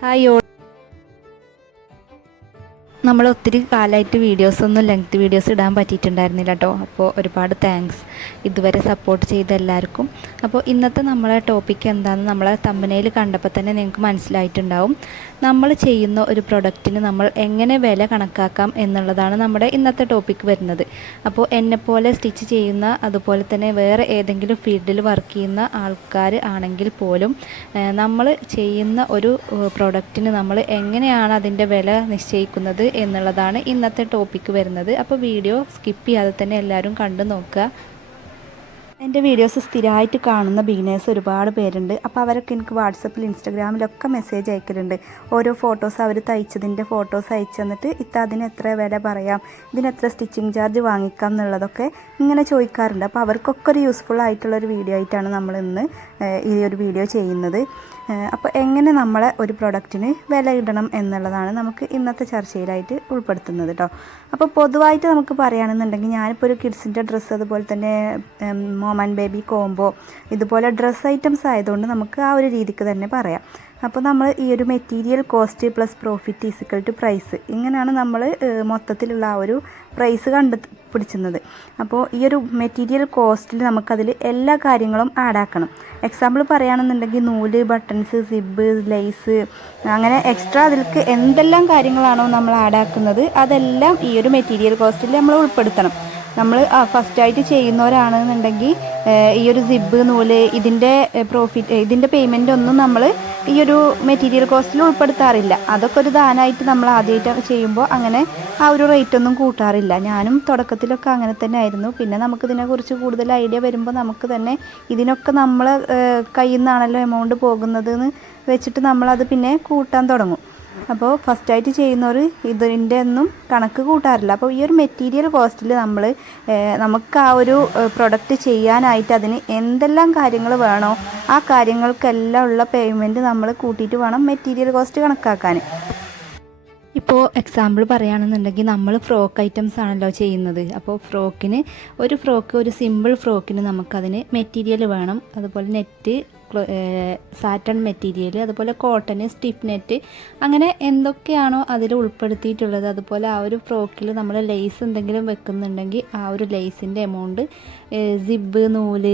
Hi all നമ്മൾ ഒത്തിരി കാലമായിട്ട് വീഡിയോസൊന്നും ലെങ്ത് വീഡിയോസ് ഇടാൻ പറ്റിയിട്ടുണ്ടായിരുന്നില്ല കേട്ടോ അപ്പോൾ ഒരുപാട് താങ്ക്സ് ഇതുവരെ സപ്പോർട്ട് ചെയ്ത എല്ലാവർക്കും. അപ്പോൾ ഇന്നത്തെ നമ്മളെ ടോപ്പിക്ക് എന്താണെന്ന് നമ്മളെ തമ്പനയിൽ കണ്ടപ്പോൾ തന്നെ നിങ്ങൾക്ക് മനസ്സിലായിട്ടുണ്ടാവും. നമ്മൾ ചെയ്യുന്ന ഒരു പ്രൊഡക്റ്റിന് നമ്മൾ എങ്ങനെ വില കണക്കാക്കാം എന്നുള്ളതാണ് നമ്മുടെ ഇന്നത്തെ ടോപ്പിക്ക് വരുന്നത്. അപ്പോൾ എന്നെപ്പോലെ സ്റ്റിച്ച് ചെയ്യുന്ന അതുപോലെ തന്നെ വേറെ ഏതെങ്കിലും ഫീൽഡിൽ വർക്ക് ചെയ്യുന്ന ആൾക്കാർ ആണെങ്കിൽ പോലും നമ്മൾ ചെയ്യുന്ന ഒരു പ്രൊഡക്റ്റിന് നമ്മൾ എങ്ങനെയാണ് അതിന്റെ വില നിശ്ചയിക്കുന്നത് എന്നുള്ളതാണ് ഇന്നത്തെ ടോപ്പിക്ക് വരുന്നത്. അപ്പോൾ വീഡിയോ സ്കിപ്പ് ചെയ്യാതെ തന്നെ എല്ലാവരും കണ്ടു നോക്കുക. എന്റെ വീഡിയോസ് സ്ഥിരമായിട്ട് കാണുന്ന ബിഗിനേഴ്സ് ഒരുപാട് പേരുണ്ട്. അപ്പോൾ അവരൊക്കെ എനിക്ക് വാട്സപ്പിൽ ഇൻസ്റ്റഗ്രാമിലൊക്കെ മെസ്സേജ് അയക്കലുണ്ട്. ഓരോ ഫോട്ടോസ് അവർ തയ്ച്ചതിന്റെ ഫോട്ടോസ് അയച്ചു തന്നിട്ട് ഇത്ത അതിന് എത്ര വില പറയാം ഇതിന് എത്ര സ്റ്റിച്ചിങ് ചാർജ് വാങ്ങിക്കാം എന്നുള്ളതൊക്കെ ഇങ്ങനെ ചോദിക്കാറുണ്ട്. അപ്പോൾ അവർക്കൊക്കെ ഒരു യൂസ്ഫുൾ ആയിട്ടുള്ളൊരു വീഡിയോ ആയിട്ടാണ് നമ്മൾ ഇന്ന് ഈ ഒരു വീഡിയോ ചെയ്യുന്നത്. അപ്പോൾ എങ്ങനെ നമ്മളെ ഒരു പ്രൊഡക്റ്റിന് വില ഇടണം എന്നുള്ളതാണ് നമുക്ക് ഇന്നത്തെ ചർച്ചയിലായിട്ട് ഉൾപ്പെടുത്തുന്നത് കേട്ടോ അപ്പോൾ പൊതുവായിട്ട് നമുക്ക് പറയുകയാണെന്നുണ്ടെങ്കിൽ ഞാനിപ്പോൾ ഒരു കിഡ്സിന്റെ ഡ്രസ്സ് അതുപോലെ തന്നെ മോമൻ ബേബി കോംബോ ഇതുപോലെ ഡ്രസ്സ് ഐറ്റംസ് ആയതുകൊണ്ട് നമുക്ക് ആ ഒരു രീതിക്ക് തന്നെ പറയാം. അപ്പോൾ നമ്മൾ ഈ ഒരു material cost plus profit is equal to price ഇങ്ങനെയാണ് നമ്മൾ മൊത്തത്തിലുള്ള ആ ഒരു പ്രൈസ് കണ്ടു പിടിച്ചുന്നത്. അപ്പോൾ ഈ ഒരു മെറ്റീരിയൽ കോസ്റ്റിൽ നമുക്കതിൽ എല്ലാ കാര്യങ്ങളും ആഡാക്കണം എക്സാമ്പിൾ പറയുകയാണെന്നുണ്ടെങ്കിൽ നൂൽ ബട്ടൺസ് സിബ്ബ് ലൈസ് അങ്ങനെ എക്സ്ട്രാ അതിലേക്ക് എന്തെല്ലാം കാര്യങ്ങളാണോ നമ്മൾ ആഡാക്കുന്നത് അതെല്ലാം ഈ ഒരു മെറ്റീരിയൽ കോസ്റ്റിൽ നമ്മൾ ഉൾപ്പെടുത്തണം. നമ്മൾ ഫസ്റ്റായിട്ട് ചെയ്യുന്നവരാണെന്നുണ്ടെങ്കിൽ ഈ ഒരു സിബ് നൂൽ ഇതിന്റെ പ്രോഫിറ്റ് ഇതിന്റെ പേയ്മെന്റ് ഒന്നും നമ്മൾ ഈ ഒരു മെറ്റീരിയൽ കോസ്റ്റിൽ ഉൾപ്പെടുത്താറില്ല. അതൊക്കെ ഒരു ദാനമായിട്ട് നമ്മൾ ആദ്യമായിട്ട് ചെയ്യുമ്പോൾ അങ്ങനെ ആ ഒരു റേറ്റ് ഒന്നും കൂട്ടാറില്ല. ഞാനും തുടക്കത്തിലൊക്കെ അങ്ങനെ തന്നെ ആയിരുന്നു. പിന്നെ നമുക്ക് ഇതിനെക്കുറിച്ച് കൂടുതൽ ഐഡിയ വരുമ്പോൾ നമുക്ക് തന്നെ ഇതിനൊക്കെ നമ്മൾ കയ്യിൽ നിന്നാണല്ലോ എമൗണ്ട് പോകുന്നതെന്ന് വെച്ചിട്ട് നമ്മളത് പിന്നെ കൂട്ടാൻ തുടങ്ങും. അപ്പോൾ ഫസ്റ്റായിട്ട് ചെയ്യുന്നവർ ഇതിന്റെ ഒന്നും കണക്ക് കൂട്ടാറില്ല. അപ്പോൾ ഈ ഒരു മെറ്റീരിയൽ കോസ്റ്റിൽ നമ്മൾ നമുക്ക് ആ ഒരു പ്രൊഡക്റ്റ് ചെയ്യാനായിട്ട് അതിന് എന്തെല്ലാം കാര്യങ്ങൾ വേണോ ആ കാര്യങ്ങൾക്കെല്ലാം ഉള്ള പേയ്മെന്റ് നമ്മൾ കൂട്ടിയിട്ട് വേണം മെറ്റീരിയൽ കോസ്റ്റ് കണക്കാക്കാൻ ഇപ്പോൾ എക്സാമ്പിൾ പറയുകയാണെന്നുണ്ടെങ്കിൽ നമ്മൾ ഫ്രോക്ക് ഐറ്റംസ് ആണല്ലോ ചെയ്യുന്നത്. അപ്പോൾ ഫ്രോക്കിന് ഒരു ഫ്രോക്ക് ഒരു സിമ്പിൾ ഫ്രോക്കിന് നമുക്കതിന് മെറ്റീരിയൽ വേണം. അതുപോലെ നെറ്റ് സാറ്റൺ മെറ്റീരിയൽ അതുപോലെ കോട്ടൺ സ്റ്റിഫ് നെറ്റ് അങ്ങനെ എന്തൊക്കെയാണോ അതിൽ ഉൾപ്പെടുത്തിയിട്ടുള്ളത്. അതുപോലെ ആ ഒരു ഫ്രോക്കിൽ നമ്മൾ ലേസ് എന്തെങ്കിലും വെക്കുന്നുണ്ടെങ്കിൽ ആ ഒരു ലേസിന്റെ എമൗണ്ട് സിബ് നൂൽ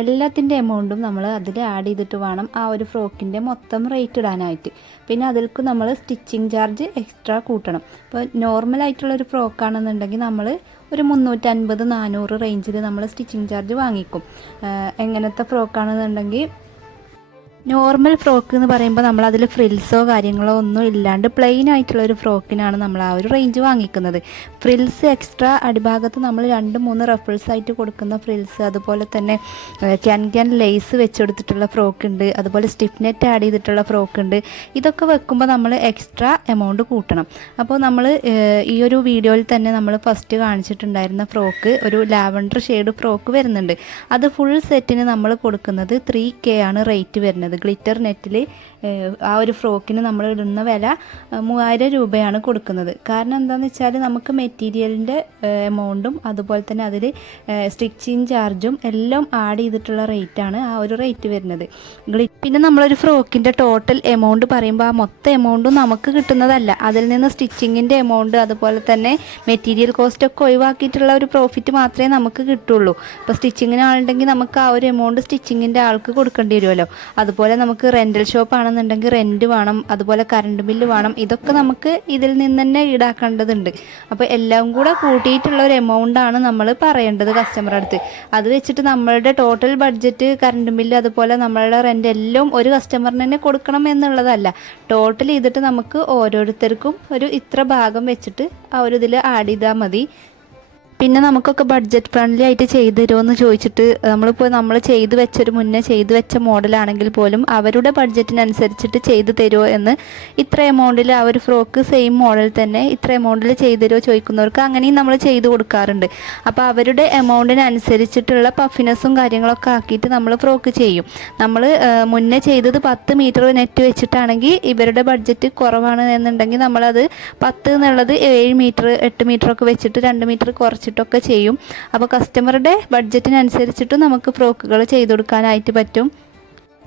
എല്ലാത്തിന്റെ എമൗണ്ടും നമ്മൾ അതിൽ ആഡ് ചെയ്തിട്ട് വേണം ആ ഒരു ഫ്രോക്കിന്റെ മൊത്തം റേറ്റ് ഇടാനായിട്ട്. പിന്നെ അതിൽക്ക് നമ്മൾ സ്റ്റിച്ചിങ് ചാർജ് എക്സ്ട്രാ കൂട്ടണം. ഇപ്പോൾ നോർമലായിട്ടുള്ളൊരു ഫ്രോക്കാണെന്നുണ്ടെങ്കിൽ നമ്മൾ ഒരു മുന്നൂറ്റൻപത് നാനൂറ് റേഞ്ചിൽ നമ്മൾ സ്റ്റിച്ചിങ് ചാർജ് വാങ്ങിക്കും. എങ്ങനത്തെ ഫ്രോക്കാണെന്നുണ്ടെങ്കിൽ നോർമൽ ഫ്രോക്ക് എന്ന് പറയുമ്പോൾ നമ്മൾ അതിൽ ഫ്രിൽസോ കാര്യങ്ങളോ ഒന്നും ഇല്ലാണ്ട് പ്ലെയിൻ ആയിട്ടുള്ള ഒരു ഫ്രോക്കിനാണ് നമ്മൾ ആ ഒരു റേഞ്ച് വാങ്ങിക്കുന്നത്. ഫ്രിൽസ് എക്സ്ട്രാ അടിഭാഗത്ത് നമ്മൾ രണ്ട് മൂന്ന് റഫിൾസ് ആയിട്ട് കൊടുക്കുന്ന ഫ്രിൽസ് അതുപോലെ തന്നെ ക്യാൻ ക്യാൻ ലേസ് വെച്ചെടുത്തിട്ടുള്ള ഫ്രോക്ക് ഉണ്ട് അതുപോലെ സ്റ്റിഫ് നെറ്റ് ആഡ് ചെയ്തിട്ടുള്ള ഫ്രോക്ക് ഉണ്ട് ഇതൊക്കെ വെക്കുമ്പോൾ നമ്മൾ എക്സ്ട്രാ എമൗണ്ട് കൂട്ടണം. അപ്പോൾ നമ്മൾ ഈ ഒരു വീഡിയോയിൽ തന്നെ നമ്മൾ ഫസ്റ്റ് കാണിച്ചിട്ടുണ്ടായിരുന്ന ഫ്രോക്ക് ഒരു ലാവൻഡർ ഷെയ്ഡ് ഫ്രോക്ക് വരുന്നുണ്ട്. അത് ഫുൾ സെറ്റിന് നമ്മൾ കൊടുക്കുന്നത് ത്രീ കെ ആണ് റേറ്റ് വരുന്നത്. ഗ്ലിറ്റർ നെറ്റിൽ ആ ഒരു ഫ്രോക്കിന് നമ്മൾ ഇടുന്ന വില മൂവായിരം രൂപയാണ് കൊടുക്കുന്നത്. കാരണം എന്താണെന്ന് വെച്ചാൽ നമുക്ക് മെറ്റീരിയലിന്റെ എമൗണ്ടും അതുപോലെ തന്നെ അതിൽ സ്റ്റിച്ചിങ് ചാർജും എല്ലാം ആഡ് ചെയ്തിട്ടുള്ള റേറ്റാണ് ആ ഒരു റേറ്റ് വരുന്നത്. പിന്നെ നമ്മളൊരു ഫ്രോക്കിന്റെ ടോട്ടൽ എമൗണ്ട് പറയുമ്പോൾ ആ മൊത്തം എമൗണ്ടും നമുക്ക് കിട്ടുന്നതല്ല. അതിൽ നിന്ന് സ്റ്റിച്ചിങ്ങിന്റെ എമൗണ്ട് അതുപോലെ തന്നെ മെറ്റീരിയൽ കോസ്റ്റ് ഒക്കെ ഒഴിവാക്കിയിട്ടുള്ള ഒരു പ്രോഫിറ്റ് മാത്രമേ നമുക്ക് കിട്ടുള്ളൂ. ഇപ്പോൾ സ്റ്റിച്ചിങ്ങിന് നമുക്ക് ആ ഒരു എമൗണ്ട് സ്റ്റിച്ചിങ്ങിന്റെ ആൾക്ക് കൊടുക്കേണ്ടി വരുമല്ലോ. അതുപോലെ നമുക്ക് റെന്റൽ ഷോപ്പ് ആണെന്നുണ്ടെങ്കിൽ റെന്റ് വേണം അതുപോലെ കറണ്ട് ബില്ല് വേണം ഇതൊക്കെ നമുക്ക് ഇതിൽ നിന്ന് തന്നെ ഈടാക്കേണ്ടതുണ്ട്. അപ്പോൾ എല്ലാം കൂടെ കൂട്ടിയിട്ടുള്ള ഒരു എമൗണ്ട് ആണ് നമ്മൾ പറയേണ്ടത് കസ്റ്റമറുടെ അടുത്ത്. അത് വെച്ചിട്ട് നമ്മളുടെ ടോട്ടൽ ബഡ്ജറ്റ് കറണ്ട് ബില്ല് അതുപോലെ നമ്മളുടെ റെന്റ് എല്ലാം ഒരു കസ്റ്റമറിന് തന്നെ കൊടുക്കണം എന്നുള്ളതല്ല. ടോട്ടൽ ചെയ്തിട്ട് നമുക്ക് ഓരോരുത്തർക്കും ഒരു ഇത്ര ഭാഗം വെച്ചിട്ട് ആ ഒരു ഇതിൽ ആഡ് ചെയ്താൽ മതി. പിന്നെ നമുക്കൊക്കെ ബഡ്ജറ്റ് ഫ്രണ്ട്ലി ആയിട്ട് ചെയ്തു തരുമെന്ന് ചോദിച്ചിട്ട് നമ്മളിപ്പോൾ നമ്മൾ ചെയ്തു വെച്ചൊരു മുന്നേ ചെയ്തു വെച്ച മോഡലാണെങ്കിൽ പോലും അവരുടെ ബഡ്ജറ്റിനനുസരിച്ചിട്ട് ചെയ്തു തരുമോ എന്ന് ഇത്ര എമൗണ്ടിൽ ആ ഒരു ഫ്രോക്ക് സെയിം മോഡൽ തന്നെ ഇത്ര എമൗണ്ടിൽ ചെയ്തു തരുമോ ചോദിക്കുന്നവർക്ക് അങ്ങനെയും നമ്മൾ ചെയ്തു കൊടുക്കാറുണ്ട്. അപ്പോൾ അവരുടെ എമൗണ്ടിനനുസരിച്ചിട്ടുള്ള പഫിനെസ്സും കാര്യങ്ങളൊക്കെ ആക്കിയിട്ട് നമ്മൾ ഫ്രോക്ക് ചെയ്യും. നമ്മൾ മുന്നേ ചെയ്തത് പത്ത് മീറ്റർ നെറ്റ് വെച്ചിട്ടാണെങ്കിൽ ഇവരുടെ ബഡ്ജറ്റ് കുറവാണ് എന്നുണ്ടെങ്കിൽ നമ്മളത് പത്ത് എന്നുള്ളത് ഏഴ് മീറ്റർ എട്ട് മീറ്റർ ഒക്കെ വെച്ചിട്ട് രണ്ട് മീറ്റർ കുറച്ചിട്ടൊക്കെ ചെയ്യും. അപ്പോൾ കസ്റ്റമറുടെ ബഡ്ജറ്റിനനുസരിച്ചിട്ട് നമുക്ക് ഫ്രോക്കുകൾ ചെയ്ത് കൊടുക്കാനായിട്ട് പറ്റും.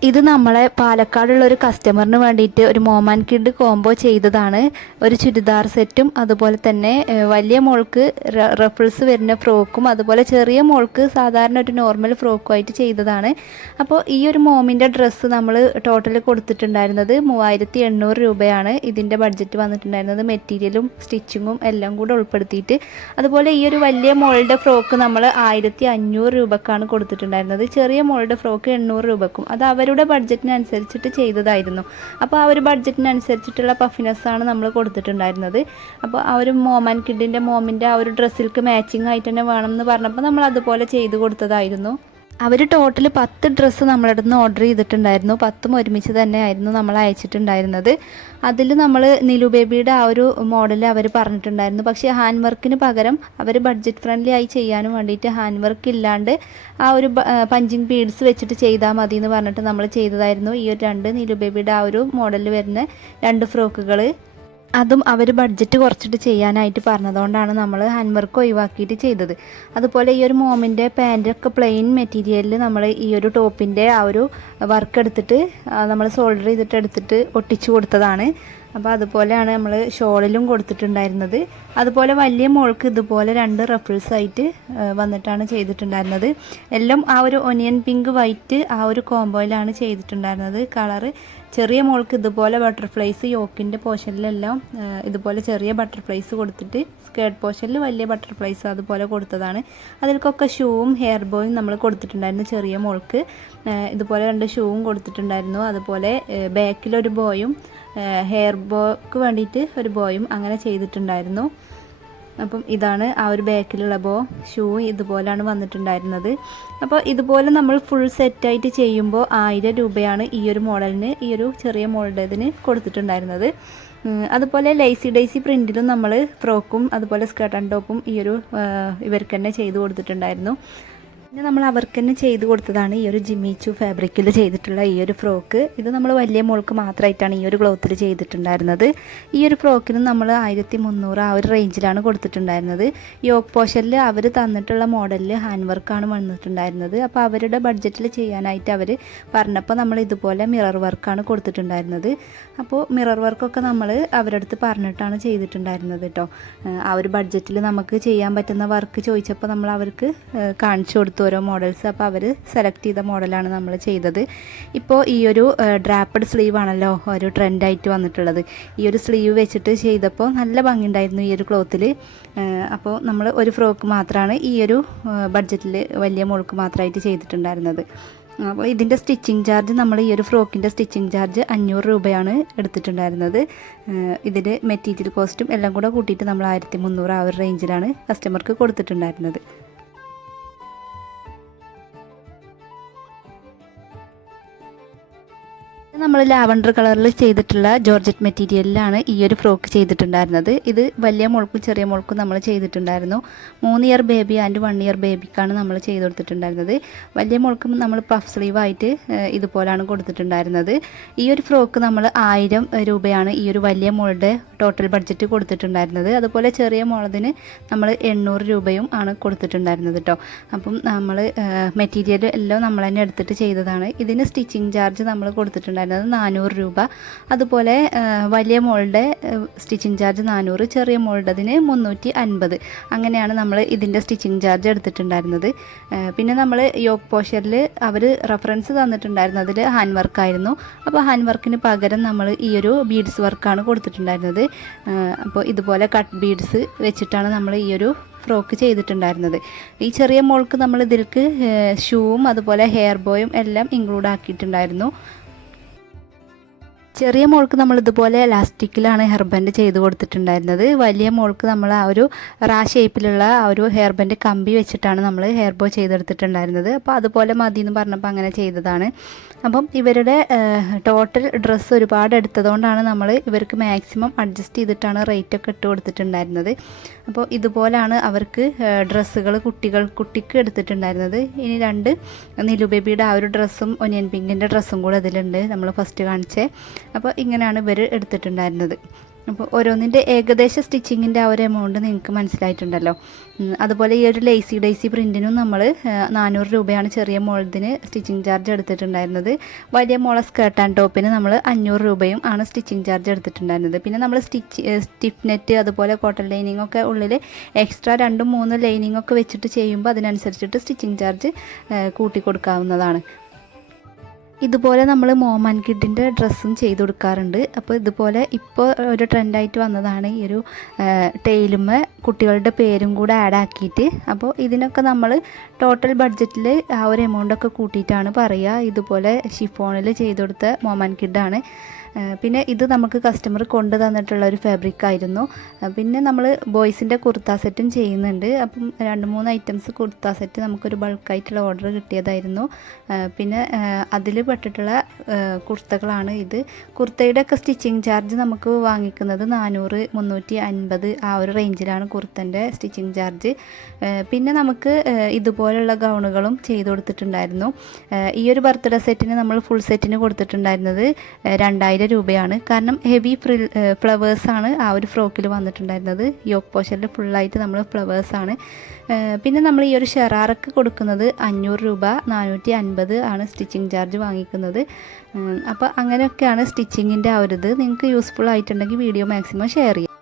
ഇത് നമ്മളെ പാലക്കാടുള്ള ഒരു കസ്റ്റമറിന് വേണ്ടിയിട്ട് ഒരു മോമാൻ കിഡ് കോംബോ ചെയ്തതാണ്. ഒരു ചുരിദാർ സെറ്റും അതുപോലെ തന്നെ വലിയ മോൾക്ക് റഫിൾസ് വരുന്ന ഫ്രോക്കും അതുപോലെ ചെറിയ മോൾക്ക് സാധാരണ ഒരു നോർമൽ ഫ്രോക്കും ആയിട്ട് ചെയ്തതാണ്. അപ്പോൾ ഈ ഒരു മോമിന്റെ ഡ്രസ്സ് നമ്മൾ ടോട്ടൽ കൊടുത്തിട്ടുണ്ടായിരുന്നത് മൂവായിരത്തി എണ്ണൂറ് രൂപയാണ്. ഇതിന്റെ ബഡ്ജറ്റ് വന്നിട്ടുണ്ടായിരുന്നത് മെറ്റീരിയലും സ്റ്റിച്ചിങ്ങും എല്ലാം കൂടെ ഉൾപ്പെടുത്തിയിട്ട്. അതുപോലെ ഈ ഒരു വലിയ മോളുടെ ഫ്രോക്ക് നമ്മൾ ആയിരത്തി അഞ്ഞൂറ് രൂപക്കാണ് കൊടുത്തിട്ടുണ്ടായിരുന്നത്. ചെറിയ മോളുടെ ഫ്രോക്ക് എണ്ണൂറ് രൂപക്കും. അത് അവരുടെ ബഡ്ജറ്റിനനുസരിച്ചിട്ട് ചെയ്തതായിരുന്നു. അപ്പോൾ ആ ഒരു ബഡ്ജറ്റിനനുസരിച്ചിട്ടുള്ള പഫിനെസ്സാണ് നമ്മൾ കൊടുത്തിട്ടുണ്ടായിരുന്നത്. അപ്പോൾ ആ ഒരു മോമൻ കിഡിന്റെ മോമിന്റെ ആ ഒരു ഡ്രസ്സിൽക്ക് മാച്ചിങ് ആയിട്ട് തന്നെ വേണം എന്ന് പറഞ്ഞപ്പോൾ നമ്മൾ അതുപോലെ ചെയ്ത് കൊടുത്തതായിരുന്നു. അവർ ടോട്ടൽ പത്ത് ഡ്രസ്സ് നമ്മളുടെ നിന്ന് ഓർഡർ ചെയ്തിട്ടുണ്ടായിരുന്നു. പത്തും ഒരുമിച്ച് തന്നെ ആയിരുന്നു നമ്മൾ അയച്ചിട്ടുണ്ടായിരുന്നത്. അതിൽ നമ്മൾ നിലു ബേബിയുടെ ആ ഒരു മോഡൽ അവർ പറഞ്ഞിട്ടുണ്ടായിരുന്നു. പക്ഷേ ഹാൻഡ് വർക്കിന് പകരം അവർ ബഡ്ജറ്റ് ഫ്രണ്ട്ലി ആയി ചെയ്യാനും വേണ്ടിയിട്ട് ഹാൻഡ് വർക്ക് ഇല്ലാണ്ട് ആ ഒരു പഞ്ചിങ് ബീഡ്സ് വെച്ചിട്ട് ചെയ്താൽ മതി എന്ന് പറഞ്ഞിട്ട് നമ്മൾ ചെയ്തതായിരുന്നു. ഈ ഒരു രണ്ട് നിലു ബേബിയുടെ ആ ഒരു മോഡലിൽ വരുന്ന രണ്ട് ഫ്രോക്കുകൾ അതും അവർ ബഡ്ജറ്റ് കുറച്ചിട്ട് ചെയ്യാനായിട്ട് പറഞ്ഞതുകൊണ്ടാണ് നമ്മൾ ഹാൻഡ് വർക്ക് ഒഴിവാക്കിയിട്ട് ചെയ്തത്. അതുപോലെ ഈ ഒരു മോമിന്റെ പാന്റൊക്കെ പ്ലെയിൻ മെറ്റീരിയലിൽ നമ്മൾ ഈ ഒരു ടോപ്പിന്റെ ആ ഒരു വർക്ക് എടുത്തിട്ട് നമ്മൾ സോൾഡർ ചെയ്തിട്ട് എടുത്തിട്ട് ഒട്ടിച്ചു കൊടുത്തതാണ്. അപ്പോൾ അതുപോലെയാണ് നമ്മൾ ഷോളിലും കൊടുത്തിട്ടുണ്ടായിരുന്നത്. അതുപോലെ വലിയ മോൾക്ക് ഇതുപോലെ രണ്ട് റഫിൾസ് ആയിട്ട് വന്നിട്ടാണ് ചെയ്തിട്ടുണ്ടായിരുന്നത്. എല്ലാം ആ ഒരു ഒനിയൻ പിങ്ക് വൈറ്റ് ആ ഒരു കോംബോയിലാണ് ചെയ്തിട്ടുണ്ടായിരുന്നത്. കളറ് ചെറിയ മോൾക്ക് ഇതുപോലെ ബട്ടർഫ്ലൈസ് യോക്കിന്റെ പോർഷനിലെല്ലാം ഇതുപോലെ ചെറിയ ബട്ടർഫ്ലൈസ് കൊടുത്തിട്ട് സ്കേർട്ട് പോർഷനിൽ വലിയ ബട്ടർഫ്ലൈസ് അതുപോലെ കൊടുത്തതാണ്. അതിൽക്കൊക്കെ ഷൂവും ഹെയർ ബോയും നമ്മൾ കൊടുത്തിട്ടുണ്ടായിരുന്നു ചെറിയ മോൾക്ക്. ഇതുപോലെ രണ്ട് ഷൂവും കൊടുത്തിട്ടുണ്ടായിരുന്നു. അതുപോലെ ബാക്കിലൊരു ബോയും ഹെയർ ബോക്ക് വേണ്ടിയിട്ട് ഒരു ബോയും അങ്ങനെ ചെയ്തിട്ടുണ്ടായിരുന്നു. അപ്പം ഇതാണ് ആ ഒരു ബാക്കിലുള്ള ബോ ഷൂ ഇതുപോലെയാണ് വന്നിട്ടുണ്ടായിരുന്നത്. അപ്പോൾ ഇതുപോലെ നമ്മൾ ഫുൾ സെറ്റായിട്ട് ചെയ്യുമ്പോൾ ആയിരം രൂപയാണ് ഈ ഒരു മോഡലിന് ഈ ഒരു ചെറിയ മോഡലിന് കൊടുത്തിട്ടുണ്ടായിരുന്നത്. അതുപോലെ ലൈസി ഡൈസി പ്രിന്റിലും നമ്മൾ ഫ്രോക്കും അതുപോലെ സ്കേർട്ട് ആൻഡ് ടോപ്പും ഈ ഒരു ഇവർക്ക് തന്നെ ചെയ്ത് കൊടുത്തിട്ടുണ്ടായിരുന്നു. പിന്നെ നമ്മൾ അവർക്ക് തന്നെ ചെയ്ത് കൊടുത്തതാണ് ഈ ഒരു ജിമ്മിച്ചു ഫാബ്രിക്കിൽ ചെയ്തിട്ടുള്ള ഈ ഒരു ഫ്രോക്ക്. ഇത് നമ്മൾ വലിയ മോൾക്ക് മാത്രമായിട്ടാണ് ഈ ഒരു ക്ലോത്തിൽ ചെയ്തിട്ടുണ്ടായിരുന്നത്. ഈ ഒരു ഫ്രോക്കിന് നമ്മൾ ആയിരത്തി മുന്നൂറ് ആ ഒരു റേഞ്ചിലാണ് കൊടുത്തിട്ടുണ്ടായിരുന്നത്. യോക്ക് പോഷനിൽ അവർ തന്നിട്ടുള്ള മോഡലിൽ ഹാൻഡ് വർക്കാണ് വന്നിട്ടുണ്ടായിരുന്നത്. അപ്പോൾ അവരുടെ ബഡ്ജറ്റിൽ ചെയ്യാനായിട്ട് അവർ പറഞ്ഞപ്പോൾ നമ്മൾ ഇതുപോലെ മിറർ വർക്കാണ് കൊടുത്തിട്ടുണ്ടായിരുന്നത്. അപ്പോൾ മിറർ വർക്കൊക്കെ നമ്മൾ അവരുടെ അടുത്ത് പറഞ്ഞിട്ടാണ് ചെയ്തിട്ടുണ്ടായിരുന്നത് കേട്ടോ. ആ ഒരു ബഡ്ജറ്റിൽ നമുക്ക് ചെയ്യാൻ പറ്റുന്ന വർക്ക് ചോദിച്ചപ്പോൾ നമ്മൾ അവർക്ക് കാണിച്ചു കൊടുത്തു ഓരോ മോഡൽസ് അപ്പോൾ അവർ സെലക്ട് ചെയ്ത മോഡലാണ് നമ്മൾ ചെയ്തത്. ഇപ്പോൾ ഈ ഒരു ഡ്രാപ്പഡ് സ്ലീവ് ആണല്ലോ ഒരു ട്രെൻഡായിട്ട് വന്നിട്ടുള്ളത്. ഈ ഒരു സ്ലീവ് വെച്ചിട്ട് ചെയ്തപ്പോൾ നല്ല ഭംഗിയുണ്ടായിരുന്നു ഈ ഒരു ക്ലോത്തിൽ അപ്പോൾ നമ്മൾ ഒരു ഫ്രോക്ക് മാത്രമാണ് ഈ ഒരു ബഡ്ജറ്റിൽ വലിയ മോൾക്ക് മാത്രമായിട്ട് ചെയ്തിട്ടുണ്ടായിരുന്നത്. അപ്പോൾ ഇതിന്റെ സ്റ്റിച്ചിങ് ചാർജ് നമ്മൾ ഈ ഒരു ഫ്രോക്കിന്റെ സ്റ്റിച്ചിങ് ചാർജ് അഞ്ഞൂറ് രൂപയാണ് എടുത്തിട്ടുണ്ടായിരുന്നത്. ഇതിന്റെ മെറ്റീരിയൽ കോസ്റ്റും എല്ലാം കൂടെ കൂട്ടിയിട്ട് നമ്മൾ ആയിരത്തി മുന്നൂറ് ആ ഒരു റേഞ്ചിലാണ് കസ്റ്റമർക്ക് കൊടുത്തിട്ടുണ്ടായിരുന്നത്. നമ്മൾ ലാവണ്ടർ കളറിൽ ചെയ്തിട്ടുള്ള ജോർജറ്റ് മെറ്റീരിയലിലാണ് ഈ ഒരു ഫ്രോക്ക് ചെയ്തിട്ടുണ്ടായിരുന്നത്. ഇത് വലിയ മോൾക്കും ചെറിയ മോൾക്കും നമ്മൾ ചെയ്തിട്ടുണ്ടായിരുന്നു. മൂന്ന് year baby and one year ബേബിക്കാണ് നമ്മൾ ചെയ്ത് കൊടുത്തിട്ടുണ്ടായിരുന്നത്. വലിയ മോൾക്കും നമ്മൾ പഫ് സ്ലീവായിട്ട് ഇതുപോലാണ് കൊടുത്തിട്ടുണ്ടായിരുന്നത്. ഈ ഒരു ഫ്രോക്ക് നമ്മൾ ആയിരം രൂപയാണ് ഈ ഒരു വലിയ മുളുടെ ടോട്ടൽ ബഡ്ജറ്റ് കൊടുത്തിട്ടുണ്ടായിരുന്നത്. അതുപോലെ ചെറിയ മോളതിന് നമ്മൾ എണ്ണൂറ് രൂപയും ആണ് കൊടുത്തിട്ടുണ്ടായിരുന്നത് കേട്ടോ അപ്പം നമ്മൾ മെറ്റീരിയൽ എല്ലാം നമ്മൾ തന്നെ എടുത്തിട്ട് ചെയ്തതാണ്. ഇതിന് സ്റ്റിച്ചിങ് ചാർജ് നമ്മൾ കൊടുത്തിട്ടുണ്ടായിരുന്നത് നാനൂറ് രൂപ. അതുപോലെ വലിയ മോളുടെ സ്റ്റിച്ചിങ് ചാർജ് നാനൂറ് ചെറിയ മോളുടേതിന് മുന്നൂറ്റി അൻപത്. അങ്ങനെയാണ് നമ്മൾ ഇതിന്റെ സ്റ്റിച്ചിങ് ചാർജ് എടുത്തിട്ടുണ്ടായിരുന്നത്. പിന്നെ നമ്മൾ യോഗ് പോഷറിൽ അവർ റെഫറൻസ് തന്നിട്ടുണ്ടായിരുന്നു. അതിൽ ഹാൻഡ് വർക്കായിരുന്നു അപ്പോൾ ഹാൻഡ് വർക്കിന് പകരം നമ്മൾ ഈ ഒരു ബീഡ്സ് വർക്കാണ് കൊടുത്തിട്ടുണ്ടായിരുന്നത്. അപ്പോൾ ഇതുപോലെ കട്ട് ബീഡ്സ് വെച്ചിട്ടാണ് നമ്മൾ ഈ ഒരു ഫ്രോക്ക് ചെയ്തിട്ടുണ്ടായിരുന്നത്. ഈ ചെറിയ മോൾക്ക് നമ്മൾ ഇതിൽക്ക് ഷൂവും അതുപോലെ ഹെയർ ബോയും എല്ലാം ഇൻക്ലൂഡ് ആക്കിയിട്ടുണ്ടായിരുന്നു. ചെറിയ മോൾക്ക് നമ്മൾ ഇതുപോലെ ഇലാസ്റ്റിക്കിലാണ് ഹെയർ ബാൻഡ് ചെയ്ത് കൊടുത്തിട്ടുണ്ടായിരുന്നത്. വലിയ മോൾക്ക് നമ്മൾ ആ ഒരു റാ ഷേപ്പിലുള്ള ആ ഒരു ഹെയർ ബാൻഡ് കമ്പി വെച്ചിട്ടാണ് നമ്മൾ ഹെയർ ബോ ചെയ്തെടുത്തിട്ടുണ്ടായിരുന്നത്. അപ്പോൾ അതുപോലെ മതി എന്ന് പറഞ്ഞപ്പോൾ അങ്ങനെ ചെയ്തതാണ്. അപ്പം ഇവരുടെ ടോട്ടൽ ഡ്രസ്സ് ഒരുപാട് എടുത്തതുകൊണ്ടാണ് നമ്മൾ ഇവർക്ക് മാക്സിമം അഡ്ജസ്റ്റ് ചെയ്തിട്ടാണ് റേറ്റൊക്കെ ഇട്ട് കൊടുത്തിട്ടുണ്ടായിരുന്നത്. അപ്പോൾ ഇതുപോലാണ് അവർക്ക് ഡ്രസ്സുകൾ കുട്ടികൾ കുട്ടിക്ക് എടുത്തിട്ടുണ്ടായിരുന്നത്. ഇനി രണ്ട് നിലു ബേബിയുടെ ആ ഒരു ഡ്രസ്സും ഒനിയൻ പിങ്കിന്റെ ഡ്രസ്സും കൂടെ അതിലുണ്ട് നമ്മൾ ഫസ്റ്റ് കാണിച്ചേ. അപ്പോൾ ഇങ്ങനെയാണ് ഇവർ എടുത്തിട്ടുണ്ടായിരുന്നത്. അപ്പോൾ ഓരോന്നിന്റെ ഏകദേശ സ്റ്റിച്ചിങ്ങിന്റെ ആ ഒരു എമൗണ്ട് നിങ്ങൾക്ക് മനസ്സിലായിട്ടുണ്ടല്ലോ. അതുപോലെ ഈ ഒരു ലേസി ഡേസി പ്രിന്റിനും നമ്മൾ നാനൂറ് രൂപയാണ് ചെറിയ മോളതിന് സ്റ്റിച്ചിങ് ചാർജ് എടുത്തിട്ടുണ്ടായിരുന്നത്. വലിയ മോളെ സ്കേർട്ട് ആൻഡ് ടോപ്പിന് നമ്മൾ അഞ്ഞൂറ് രൂപയും ആണ് സ്റ്റിച്ചിങ് ചാർജ് എടുത്തിട്ടുണ്ടായിരുന്നത്. പിന്നെ നമ്മൾ സ്റ്റിച്ച് സ്റ്റിഫ് നെറ്റ് അതുപോലെ കോട്ടൺ ലൈനിങ് ഒക്കെ ഉള്ളിൽ എക്സ്ട്രാ രണ്ടും മൂന്നും ലൈനിങ് ഒക്കെ വെച്ചിട്ട് ചെയ്യുമ്പോൾ അതിനനുസരിച്ചിട്ട് സ്റ്റിച്ചിങ് ചാർജ് കൂട്ടി കൊടുക്കാവുന്നതാണ്. ഇതുപോലെ നമ്മൾ മോമൻ കിഡിന്റെ ഡ്രസ്സും ചെയ്ത് കൊടുക്കാറുണ്ട്. അപ്പോൾ ഇതുപോലെ ഇപ്പോൾ ഒരു ട്രെൻഡായിട്ട് വന്നതാണ് ഈ ഒരു ടെയിലുമ്മ കുട്ടികളുടെ പേരും കൂടെ ആഡ് ആക്കിയിട്ട്. അപ്പോൾ ഇതിനൊക്കെ നമ്മൾ ടോട്ടൽ ബഡ്ജറ്റിൽ ആ ഒരു എമൗണ്ടൊക്കെ കൂട്ടിയിട്ടാണ് പറയുക ഇതുപോലെ ഷിഫോണിൽ ചെയ്തു കൊടുത്ത മോമൻ കിഡാണ്. പിന്നെ ഇത് നമുക്ക് കസ്റ്റമർ കൊണ്ട് തന്നിട്ടുള്ള ഒരു ഫാബ്രിക് ആയിരുന്നു. പിന്നെ നമ്മൾ ബോയ്സിന്റെ കുർത്ത സെറ്റും ചെയ്യുന്നുണ്ട്. അപ്പം രണ്ട് മൂന്ന് ഐറ്റംസ് കുർത്ത സെറ്റ് നമുക്കൊരു ബൾക്കായിട്ടുള്ള ഓർഡർ കിട്ടിയതായിരുന്നു. പിന്നെ അതിൽ പെട്ടിട്ടുള്ള കുർത്തകളാണ് ഇത്. കുർത്തയുടെ ഒക്കെ സ്റ്റിച്ചിങ് ചാർജ് നമുക്ക് വാങ്ങിക്കുന്നത് നാനൂറ് മുന്നൂറ്റി അൻപത് ആ ഒരു റേഞ്ചിലാണ് കുർത്തന്റെ സ്റ്റിച്ചിങ് ചാർജ് പിന്നെ നമുക്ക് ഇതുപോലുള്ള ഗൗണുകളും ചെയ്ത് കൊടുത്തിട്ടുണ്ടായിരുന്നു. ഈ ഒരു ബർത്ത്ഡേ സെറ്റിന് നമ്മൾ ഫുൾ സെറ്റിന് കൊടുത്തിട്ടുണ്ടായിരുന്നത് രണ്ടായിരം രൂപയാണ്. കാരണം ഹെവി ഫ്രിൽ ഫ്ലവേഴ്സാണ് ആ ഒരു ഫ്രോക്കിൽ വന്നിട്ടുണ്ടായിരുന്നത്. യോക്ക് പോഷനിൽ ഫുള്ളായിട്ട് നമ്മൾ ഫ്ലവേഴ്സാണ് പിന്നെ നമ്മൾ ഈ ഒരു ഷെറാറൊക്കെ കൊടുക്കുന്നത് അഞ്ഞൂറ് രൂപ നാനൂറ്റി അൻപത് ആണ് സ്റ്റിച്ചിങ് ചാർജ് വാങ്ങിക്കുന്നത്. അപ്പോൾ അങ്ങനെയൊക്കെയാണ് സ്റ്റിച്ചിങ്ങിന്റെ ആ ഒരു ഇത്. നിങ്ങൾക്ക് യൂസ്ഫുൾ ആയിട്ടുണ്ടെങ്കിൽ വീഡിയോ മാക്സിമം ഷെയർ ചെയ്യുക